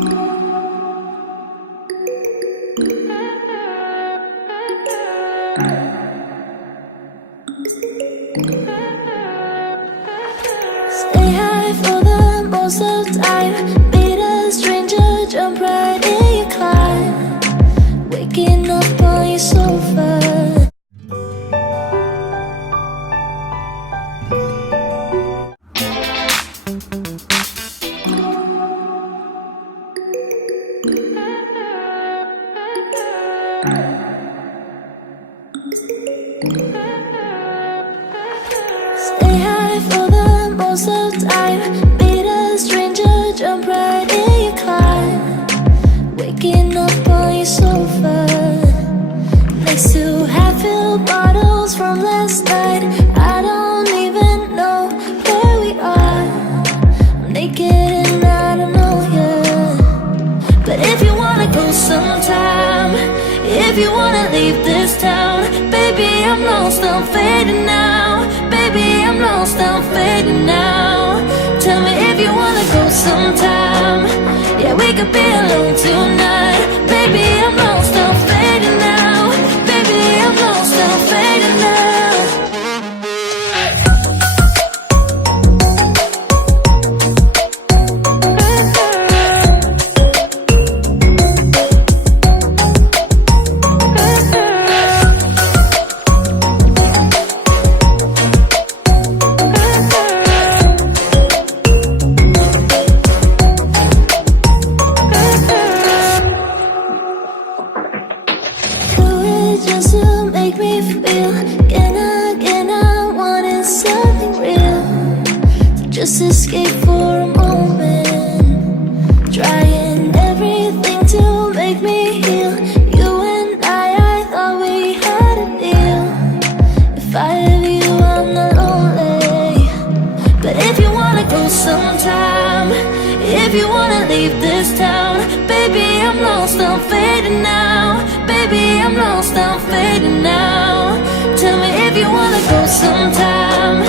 Stay high for the most of the time. Meet a stranger, jump right in your car. Waking up on your sofa. Stay high for the most of the time. Meet a stranger, jump right in your car. Waking up on your sofa. Next to half-filled bottles from last night. I don't even know where we are. I'm naked and I don't know you. But if you wanna go sometime, if you wanna leave this town, baby, I'm lost, I'm fading now. Baby, I'm lost, I'm fading now. Tell me if you wanna go sometime. Yeah, we could be alone tonight. Baby, I'm lost, I'm fading now. Baby, I'm lost, I'm fading now. Just to make me feel again, I wanted something real. So just escape for a moment. Trying everything to make me heal. You and I thought we had a deal. If I have you, I'm not lonely. But if you wanna go sometime, if you wanna leave this town, baby, I'm lost, I'm fading now. Baby, I'm lost, I'm fading now. Tell me if you wanna go sometime.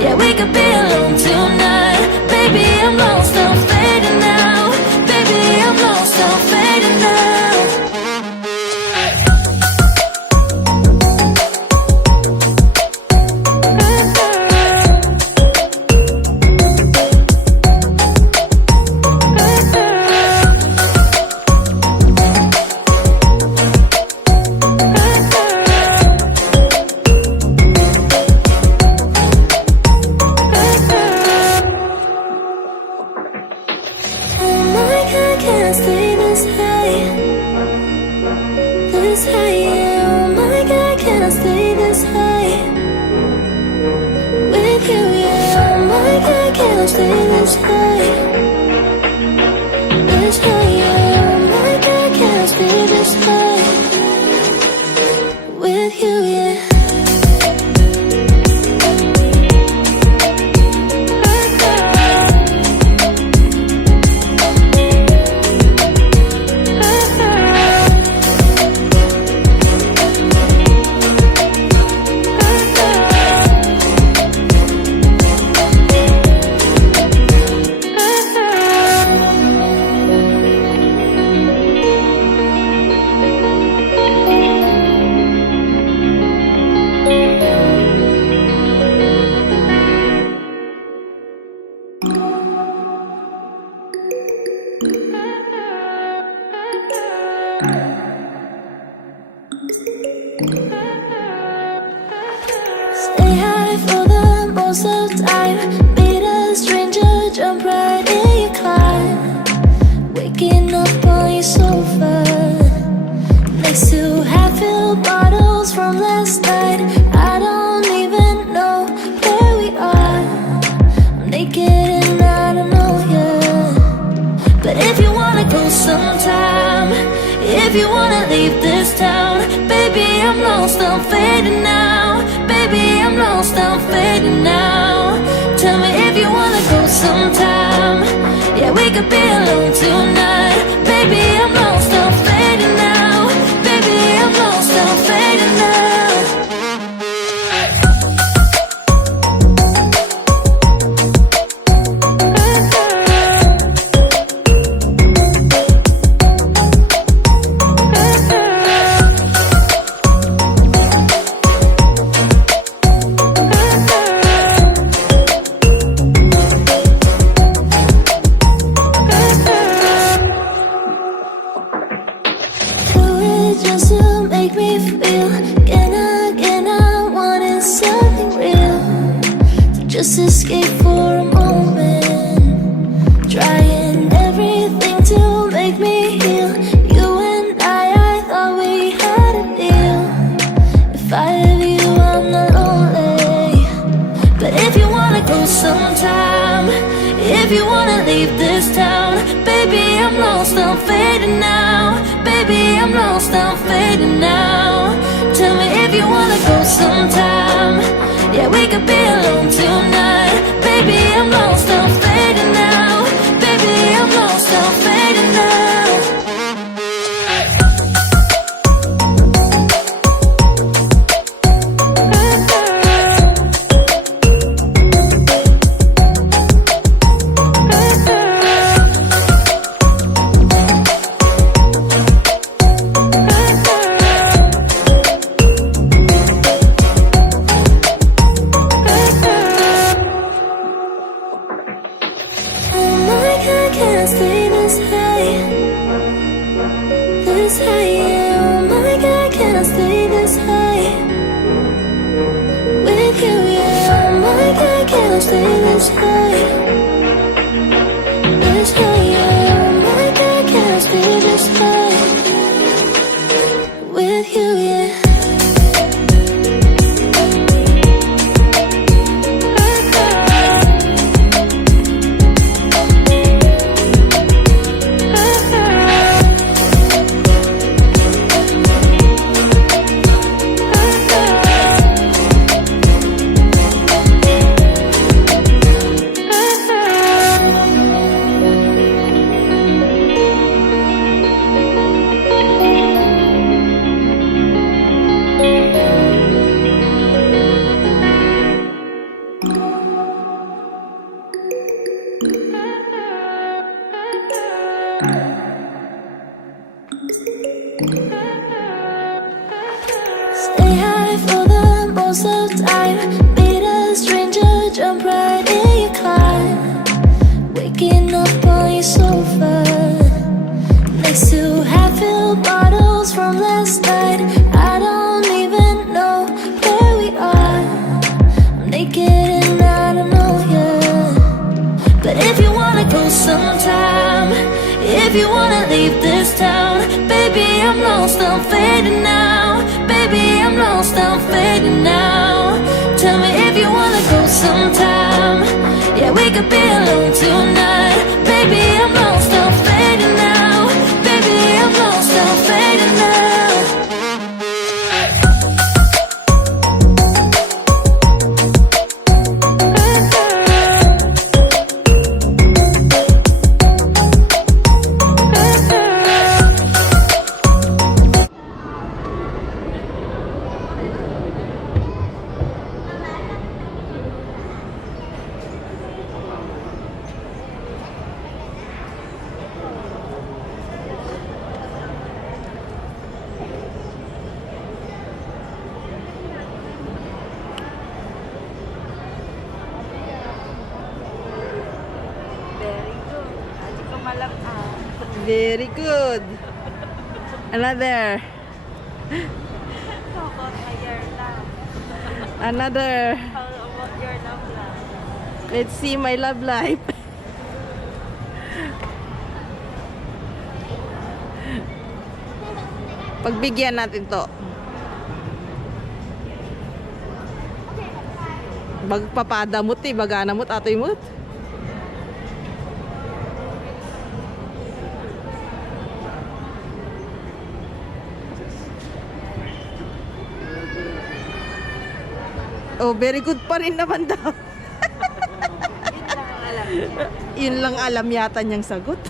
Yeah, we could be alone tonight. Baby, I'm lost, I'm fading now. Baby, I'm lost, I'm fading now. Can't stay this high, yeah. Oh my God, can't stay this high with you, yeah. Oh my God, can't stay this high, yeah. Oh my God, can't stay this high with you, yeah. Stay high for the most of the time. Meet a stranger, jump right in your car. Waking up on your sofa. Next to half-filled bottles from last night. I don't even know where we are. I'm naked and I don't know you. But if you wanna go sometime, if you wanna leave this town, baby, I'm lost, I'm fading now. Baby, I'm lost, I'm fading now. Tell me if you wanna go sometime. Yeah, we could be alone tonight. Baby, I'm lost, I'm fading now. Baby, I'm lost, I'm fading now. I'm lost, I'm fading now. Baby, I'm lost, I'm fading now. Tell me if you wanna go sometime. Yeah, we could be alone tonight. Baby, I'm lost, I'm fading now. Baby, I'm lost, I'm fading now. Can't stay this high, yeah. Oh my God, can't stay this high with you, yeah. Oh my God, can't stay this high, yeah. Oh my God, can't stay this high with you, yeah. Stay high for the most of the time. Meet a stranger, jump right in your car. Waking up on your sofa next to half-filled bottles from last night. I don't even know where we are. I'm naked and I don't know you. But if you wanna go sometime, if you wanna leave this town, baby, I'm lost, I'm fading now. Baby, I'm lost, I'm fading now. Tell me if you wanna go sometime. Yeah, we could be alone tonight. Baby, I'm lost, I'm fading now. Baby, I'm lost, I'm fading now. Very good. Another. How about your love? Another. How about your love life? Let's see my love life. Pagbigyan natin to. Bagpapadamot baganamot atoy mut. Oh, very good pa rin naman daw. Yun lang ang alam niya. Yun lang alam yata niyang sagot.